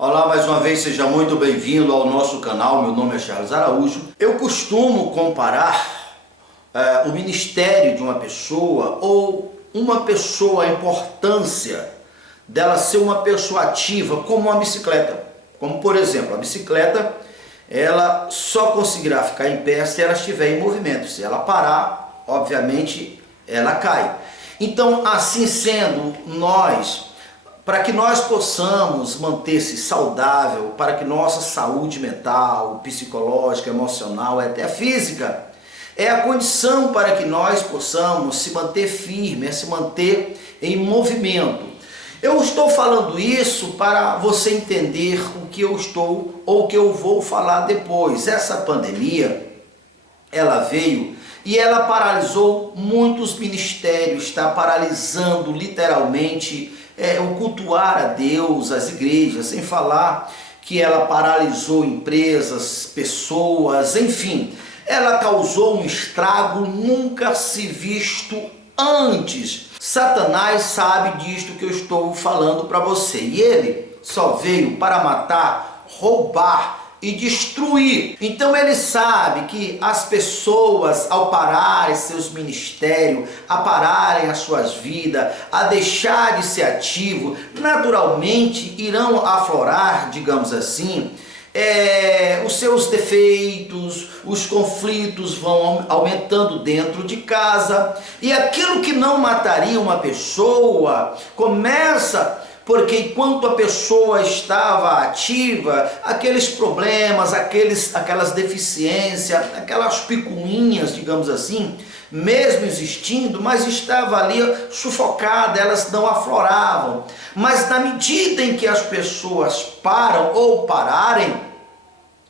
Olá, mais uma vez, seja muito bem-vindo ao nosso canal. Meu nome é Charles Araújo. Eu costumo comparar o ministério de uma pessoa ou uma pessoa, a importância dela ser uma pessoa ativa como uma bicicleta. Como, por exemplo, a bicicleta, ela só conseguirá ficar em pé se ela estiver em movimento. Se ela parar, obviamente, ela cai. Então, assim sendo, para que nós possamos manter-se saudável, para que nossa saúde mental, psicológica, emocional e até física, é a condição para que nós possamos se manter firme, se manter em movimento. Eu estou falando isso para você entender o que eu estou ou o que eu vou falar depois. Essa pandemia, ela veio e ela paralisou muitos ministérios, está paralisando literalmente o cultuar a Deus, as igrejas, sem falar que ela paralisou empresas, pessoas, enfim, ela causou um estrago nunca se visto antes. Satanás sabe disto que eu estou falando para você, e ele só veio para matar, roubar e destruir. Então ele sabe que as pessoas, ao pararem seus ministérios, a pararem as suas vidas, a deixar de ser ativo, naturalmente irão aflorar, digamos assim, os seus defeitos, os conflitos vão aumentando dentro de casa, e aquilo que não mataria uma pessoa começa. Porque enquanto a pessoa estava ativa, aqueles problemas, aquelas deficiências, aquelas picuinhas, digamos assim, mesmo existindo, mas estava ali sufocada, elas não afloravam. Mas na medida em que as pessoas param ou pararem,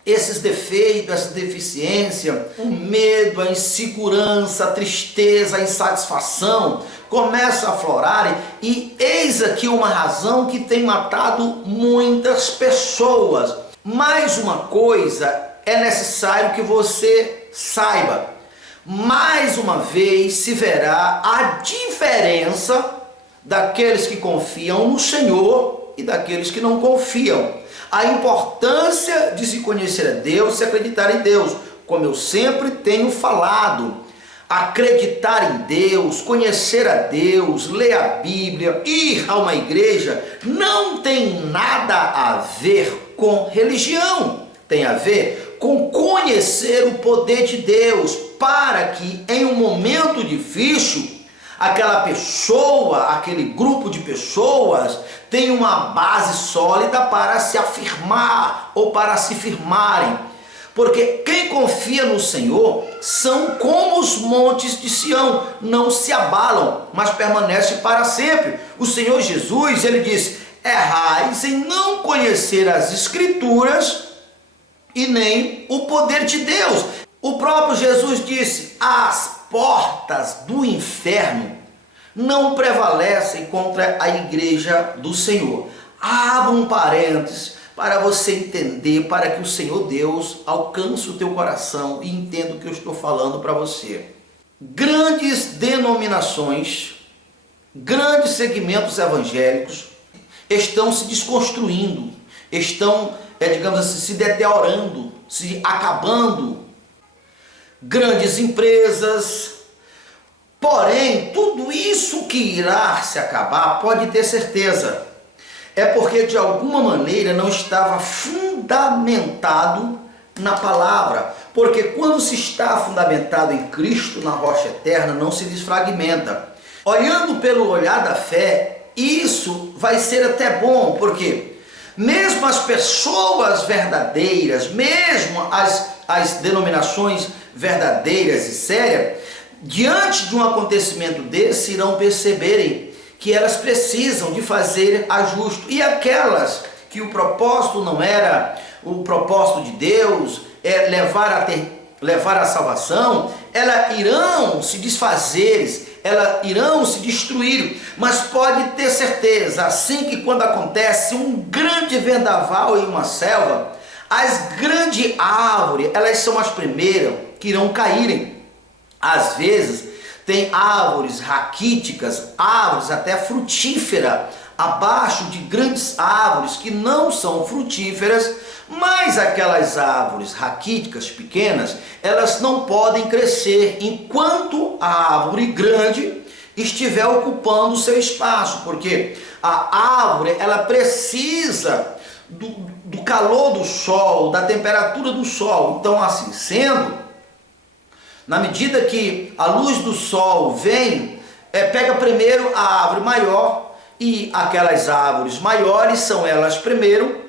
esses defeitos, essa deficiência, o medo, a insegurança, a tristeza, a insatisfação começa a aflorar, e eis aqui uma razão que tem matado muitas pessoas. Mais uma coisa é necessário que você saiba. Mais uma vez se verá a diferença daqueles que confiam no Senhor e daqueles que não confiam. A importância de se conhecer a Deus, se acreditar em Deus, como eu sempre tenho falado. Acreditar em Deus, conhecer a Deus, ler a Bíblia, ir a uma igreja, não tem nada a ver com religião. Tem a ver com conhecer o poder de Deus, para que em um momento difícil, aquela pessoa, aquele grupo de pessoas tenha uma base sólida para se afirmar ou para se firmarem. Porque quem confia no Senhor são como os montes de Sião, não se abalam, mas permanecem para sempre. O Senhor Jesus, ele disse: errais em não conhecer as Escrituras e nem o poder de Deus. O próprio Jesus disse: as portas do inferno não prevalecem contra a igreja do Senhor. Abra um parênteses para você entender, para que o Senhor Deus alcance o teu coração e entenda o que eu estou falando para você. Grandes denominações, grandes segmentos evangélicos estão se desconstruindo, estão, digamos assim, se deteriorando, se acabando. Grandes empresas, porém, tudo isso que irá se acabar, pode ter certeza, é porque de alguma maneira não estava fundamentado na palavra. Porque quando se está fundamentado em Cristo, na rocha eterna, não se desfragmenta. Olhando pelo olhar da fé, isso vai ser até bom, porque mesmo as pessoas verdadeiras, mesmo as denominações verdadeiras e sérias, diante de um acontecimento desse, irão perceberem que elas precisam de fazer ajuste. E aquelas que o propósito não era o propósito de Deus, é levar a salvação, elas irão se desfazer, elas irão se destruir. Mas pode ter certeza, assim que quando acontece um grande vendaval em uma selva, as grandes árvores, elas são as primeiras que irão caírem. Às vezes tem árvores raquíticas, árvores até frutíferas, abaixo de grandes árvores que não são frutíferas, mas aquelas árvores raquíticas, pequenas, elas não podem crescer enquanto a árvore grande estiver ocupando o seu espaço, porque a árvore ela precisa do calor do sol, da temperatura do sol. Então, assim sendo, na medida que a luz do sol vem, pega primeiro a árvore maior, e aquelas árvores maiores são elas primeiro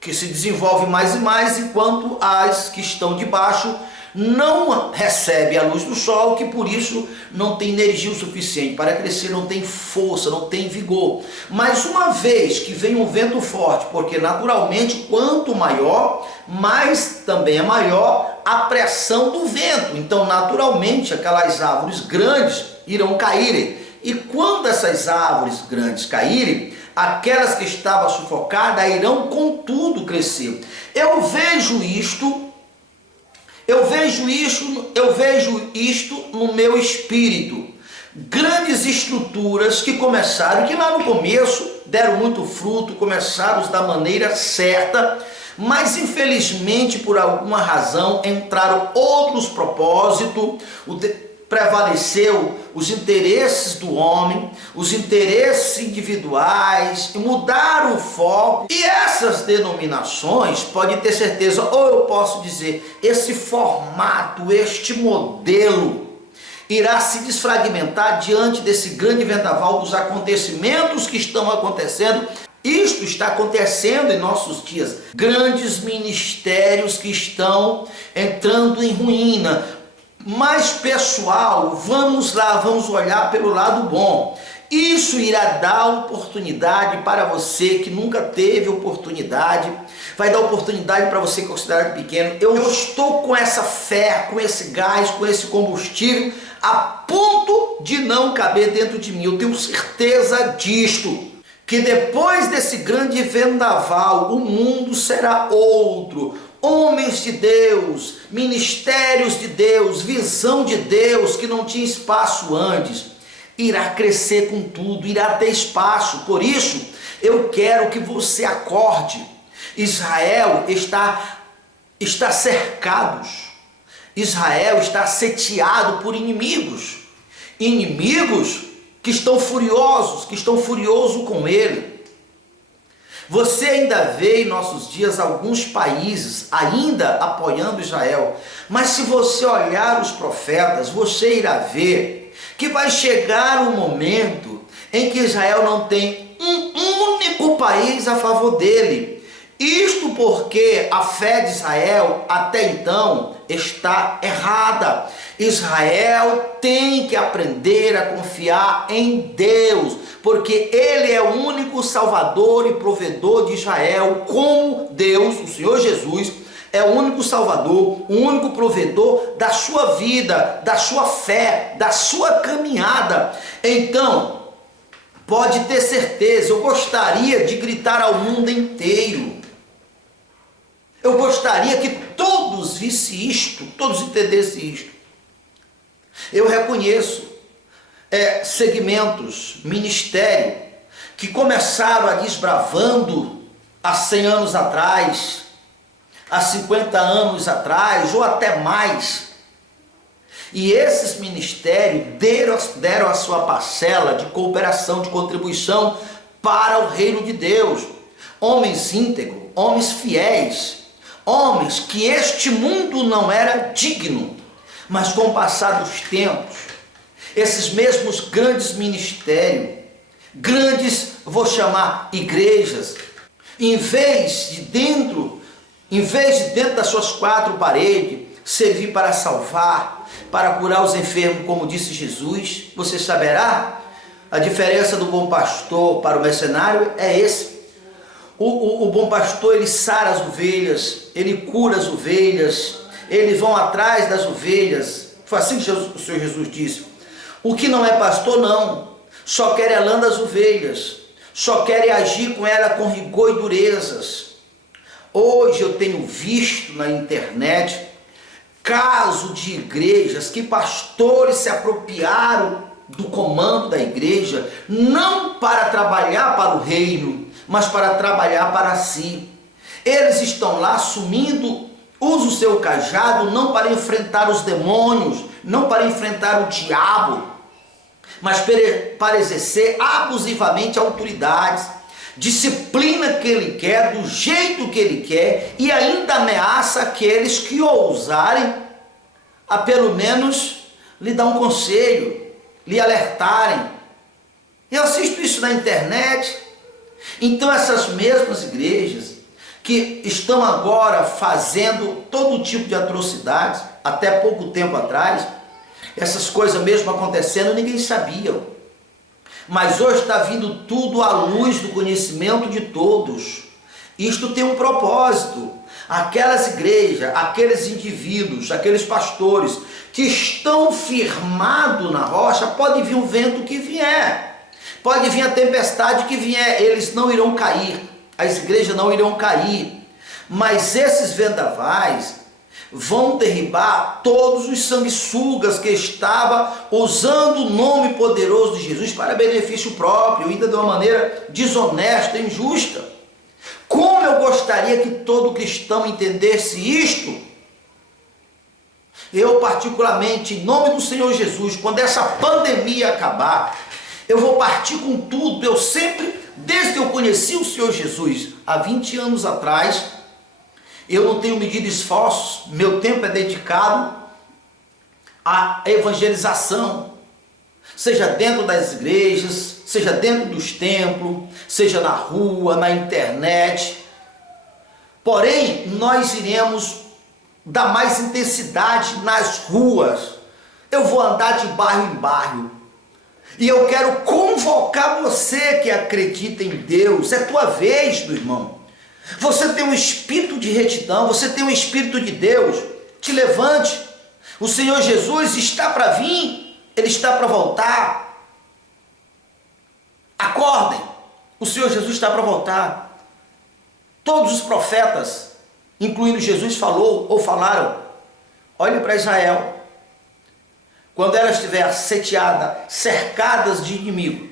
que se desenvolvem mais e mais, enquanto as que estão debaixo não recebem a luz do sol, que por isso não tem energia o suficiente para crescer, não tem força, não tem vigor. Mas uma vez que vem um vento forte, porque naturalmente quanto maior, mais também é maior a pressão do vento, então naturalmente aquelas árvores grandes irão caírem. E quando essas árvores grandes caírem, aquelas que estavam sufocadas irão contudo crescer. Eu vejo isto no meu espírito. Grandes estruturas que começaram, que lá no começo deram muito fruto, começaram da maneira certa, mas infelizmente por alguma razão entraram outros propósitos, prevaleceu os interesses do homem, os interesses individuais, mudaram o foco. E essas denominações, pode ter certeza, ou eu posso dizer, esse formato, este modelo, irá se desfragmentar diante desse grande vendaval dos acontecimentos que estão acontecendo. Isto está acontecendo em nossos dias. Grandes ministérios que estão entrando em ruína. Mas pessoal, vamos lá, vamos olhar pelo lado bom. Isso irá dar oportunidade para você que nunca teve oportunidade, vai dar oportunidade para você que é considerado pequeno. Eu estou com essa fé, com esse gás, com esse combustível, a ponto de não caber dentro de mim. Eu tenho certeza disto, que depois desse grande vendaval, o mundo será outro. Homens de Deus, ministérios de Deus, visão de Deus que não tinha espaço antes, irá crescer com tudo, irá ter espaço. Por isso, eu quero que você acorde. Israel está cercado. Israel está sitiado por inimigos. Inimigos que estão furiosos com ele. Você ainda vê em nossos dias alguns países ainda apoiando Israel, mas se você olhar os profetas, você irá ver que vai chegar um momento em que Israel não tem um único país a favor dele. Isto porque a fé de Israel até então está errada. Israel tem que aprender a confiar em Deus, porque Ele é o único Salvador e provedor de Israel, como Deus, o Senhor Jesus, é o único Salvador, o único provedor da sua vida, da sua fé, da sua caminhada. Então, pode ter certeza, eu gostaria de gritar ao mundo inteiro. Eu gostaria que todos vissem isto, todos entendessem isto. Eu reconheço segmentos, ministério, que começaram a desbravando há 100 anos atrás, há 50 anos atrás, ou até mais. E esses ministérios deram a sua parcela de cooperação, de contribuição para o reino de Deus. Homens íntegros, homens fiéis, homens que este mundo não era digno, mas com o passar dos tempos, esses mesmos grandes ministérios, grandes, vou chamar igrejas, em vez de dentro das suas quatro paredes, servir para salvar, para curar os enfermos, como disse Jesus, você saberá, a diferença do bom pastor para o mercenário é esse. O bom pastor, ele sara as ovelhas, ele cura as ovelhas, eles vão atrás das ovelhas. Foi assim que o Senhor Jesus disse. O que não é pastor, não, só quer a lã das ovelhas, só quer agir com ela com rigor e durezas. Hoje eu tenho visto na internet caso de igrejas que pastores se apropriaram do comando da igreja, não para trabalhar para o reino, mas para trabalhar para si. Eles estão lá assumindo, usam o seu cajado não para enfrentar os demônios, não para enfrentar o diabo, mas para exercer abusivamente autoridades, disciplina que ele quer, do jeito que ele quer, e ainda ameaça aqueles que ousarem a pelo menos lhe dar um conselho, lhe alertarem. Eu assisto isso na internet. Então essas mesmas igrejas que estão agora fazendo todo tipo de atrocidades, até pouco tempo atrás, essas coisas mesmo acontecendo, ninguém sabia. Mas hoje está vindo tudo à luz do conhecimento de todos. Isto tem um propósito. Aquelas igrejas, aqueles indivíduos, aqueles pastores que estão firmados na rocha, pode vir o vento que vier, pode vir a tempestade que vier, eles não irão cair, as igrejas não irão cair, mas esses vendavais vão derribar todos os sanguessugas que estavam usando o nome poderoso de Jesus para benefício próprio, ainda de uma maneira desonesta, injusta. Como eu gostaria que todo cristão entendesse isto. Eu particularmente, em nome do Senhor Jesus, quando essa pandemia acabar, eu vou partir com tudo. Eu sempre, desde que eu conheci o Senhor Jesus, há 20 anos atrás, eu não tenho medido esforços, meu tempo é dedicado à evangelização, seja dentro das igrejas, seja dentro dos templos, seja na rua, na internet. Porém, nós iremos dar mais intensidade nas ruas. Eu vou andar de bairro em bairro. E eu quero convocar você que acredita em Deus. É tua vez, meu irmão. Você tem um espírito de retidão, você tem um espírito de Deus. Te levante. O Senhor Jesus está para vir, Ele está para voltar. Acordem. O Senhor Jesus está para voltar. Todos os profetas, incluindo Jesus, falou ou falaram: olhe para Israel. Quando ela estiver sitiada, cercadas de inimigo,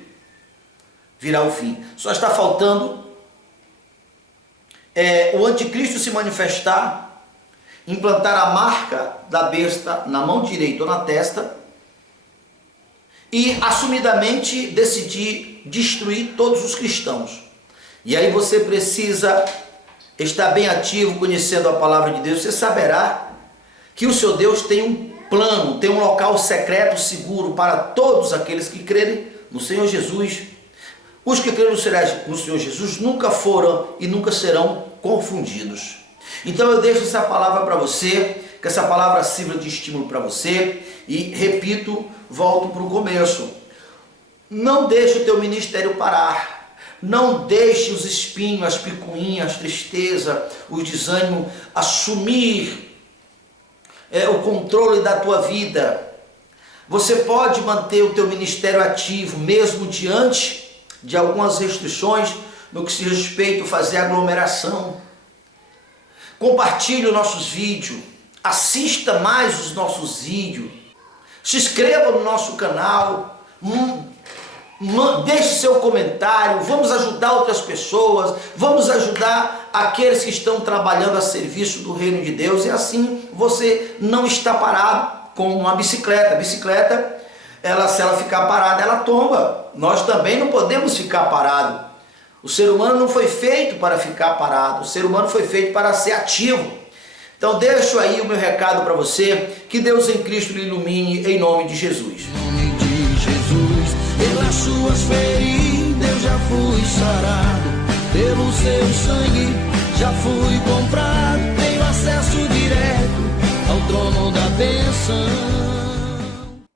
virá o fim. Só está faltando o anticristo se manifestar, implantar a marca da besta na mão direita ou na testa e assumidamente decidir destruir todos os cristãos. E aí você precisa estar bem ativo, conhecendo a palavra de Deus. Você saberá que o seu Deus tem um plano, tem um local secreto, seguro para todos aqueles que crerem no Senhor Jesus. Os que creem no Senhor Jesus nunca foram e nunca serão confundidos. Então eu deixo essa palavra para você, que essa palavra sirva de estímulo para você. E repito, volto para o começo. Não deixe o teu ministério parar. Não deixe os espinhos, as picuinhas, a tristeza, o desânimo assumir o controle da tua vida. Você pode manter o teu ministério ativo, mesmo diante de algumas restrições no que se respeita a fazer aglomeração. Compartilhe os nossos vídeos, assista mais os nossos vídeos, se inscreva no nosso canal, deixe seu comentário, vamos ajudar outras pessoas, vamos ajudar aqueles que estão trabalhando a serviço do reino de Deus, e assim você não está parado como uma bicicleta. A bicicleta, se ela ficar parada, ela tomba. Nós também não podemos ficar parado. O ser humano não foi feito para ficar parado, o ser humano foi feito para ser ativo. Então deixo aí o meu recado para você, que Deus em Cristo lhe ilumine em nome de Jesus. Em nome de Jesus, pelas suas feridas já fui sarado, pelo seu sangue já fui comprado.